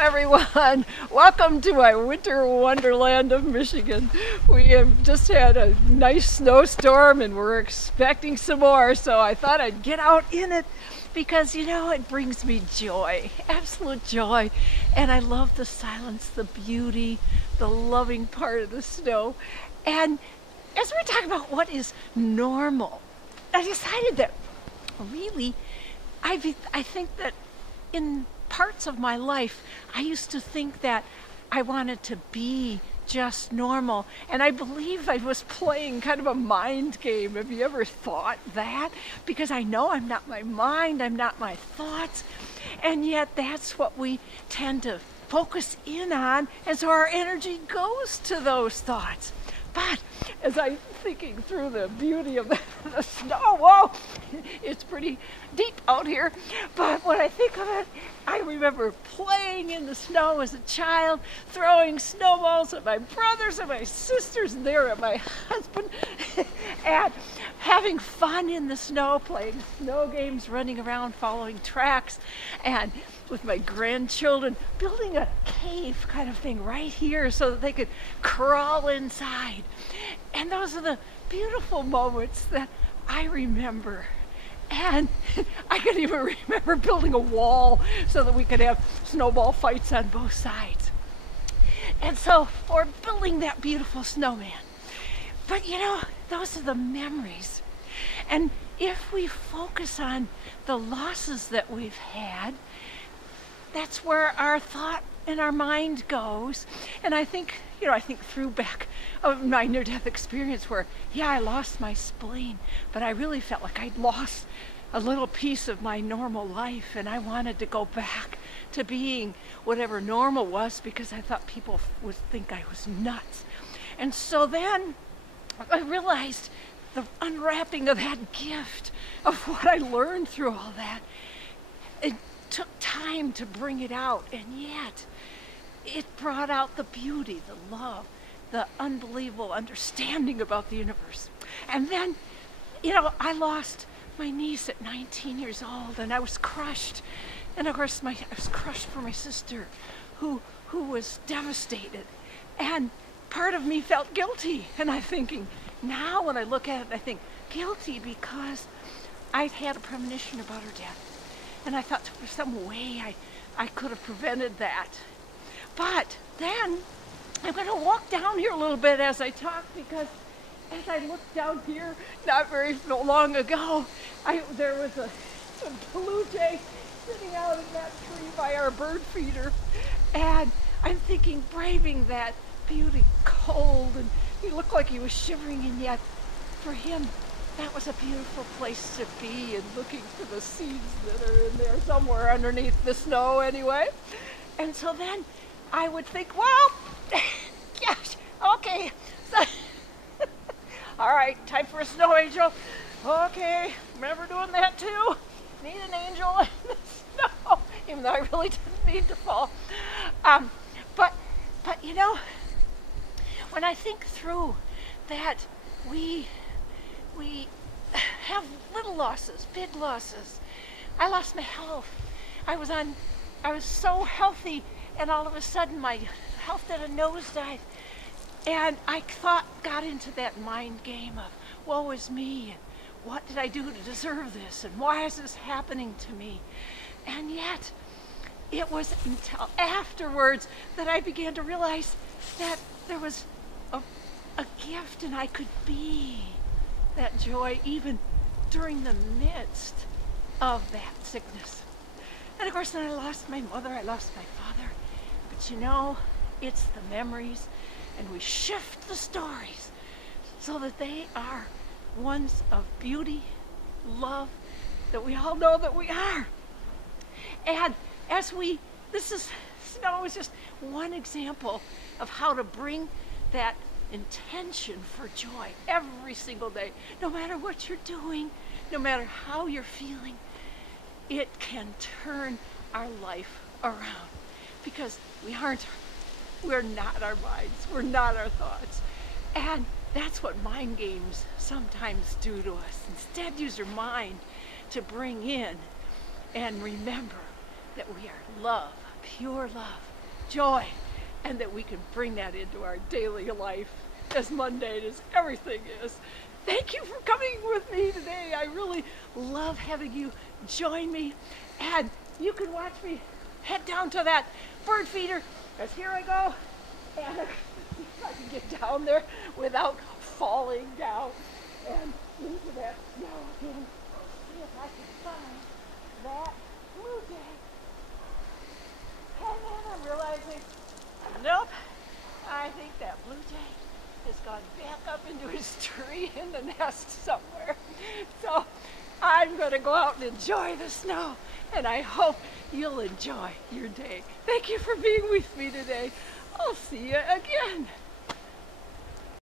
everyone. Welcome to my winter wonderland of Michigan. We have just had a nice snowstorm and we're expecting some more, so I thought I'd get out in it because, you know, it brings me joy, absolute joy. And I love the silence, the beauty, the loving part of the snow. And as we're talking about what is normal, I decided that really, I think that in parts of my life, I used to think that I wanted to be just normal. And I believe I was playing kind of a mind game. Have you ever thought that? Because I know I'm not my mind, I'm not my thoughts. And yet that's what we tend to focus in on. And so our energy goes to those thoughts. But as I'm thinking through the beauty of the snow, whoa, it's pretty deep out here. But when I think of it, I remember playing in the snow as a child, throwing snowballs at my brothers and my sisters, and there at my husband, and having fun in the snow, playing snow games, running around, following tracks, and with my grandchildren, building a cave kind of thing right here so that they could crawl inside. And those are the beautiful moments that I remember. And I could even remember building a wall so that we could have snowball fights on both sides. And so, or building that beautiful snowman. But you know, those are the memories. And if we focus on the losses that we've had, that's where our thought and our mind goes. And I think, you know, I think through back of my near-death experience where, yeah, I lost my spleen, but I really felt like I'd lost a little piece of my normal life, and I wanted to go back to being whatever normal was because I thought people would think I was nuts. And so then I realized the unwrapping of that gift of what I learned through all that. It took time to bring it out, and yet it brought out the beauty, the love, the unbelievable understanding about the universe. And then, you know, I lost my niece at 19 years old, and I was crushed. And of course, I was crushed for my sister, who was devastated. And part of me felt guilty. And I'm thinking, now when I look at it, I think, guilty because I'd had a premonition about her death. And I thought there was some way I could have prevented that. But then I'm going to walk down here a little bit as I talk, because as I looked down here not very long ago, there was a blue jay sitting out in that tree by our bird feeder. And I'm thinking, braving that beauty, cold, and he looked like he was shivering, and yet for him, that was a beautiful place to be, and looking for the seeds that are in there somewhere underneath the snow anyway. And so then I would think, well, gosh, okay. So all right, time for a snow angel. Okay, remember doing that too? Need an angel in the snow, even though I really didn't need to fall. But you know, when I think through that, we have little losses, big losses. I lost my health. I was so healthy, and all of a sudden my health did a nosedive. And I got into that mind game of, woe is me, and what did I do to deserve this, and why is this happening to me? And yet, it was until afterwards that I began to realize that there was a gift, and I could be that joy even during the midst of that sickness. And of course, then I lost my mother, I lost my father. But you know, it's the memories, and we shift the stories so that they are ones of beauty, love, that we all know that we are. And snow is just one example of how to bring that intention for joy every single day. No matter what you're doing, no matter how you're feeling, it can turn our life around, because we're not our minds, we're not our thoughts. And that's what mind games sometimes do to us. Instead, use your mind to bring in and remember that we are love, pure love, joy, and that we can bring that into our daily life, as mundane as everything is. Thank you for coming with me today. I really love having you join me. And you can watch me head down to that bird feeder, because here I go. And see if I can get down there without falling down and into that snow again. See if I can find that blue jay. And then I'm realizing, nope, I think that blue jay has gone back up into his tree in the nest somewhere. So I'm going to go out and enjoy the snow, and I hope you'll enjoy your day. Thank you for being with me today. I'll see you again.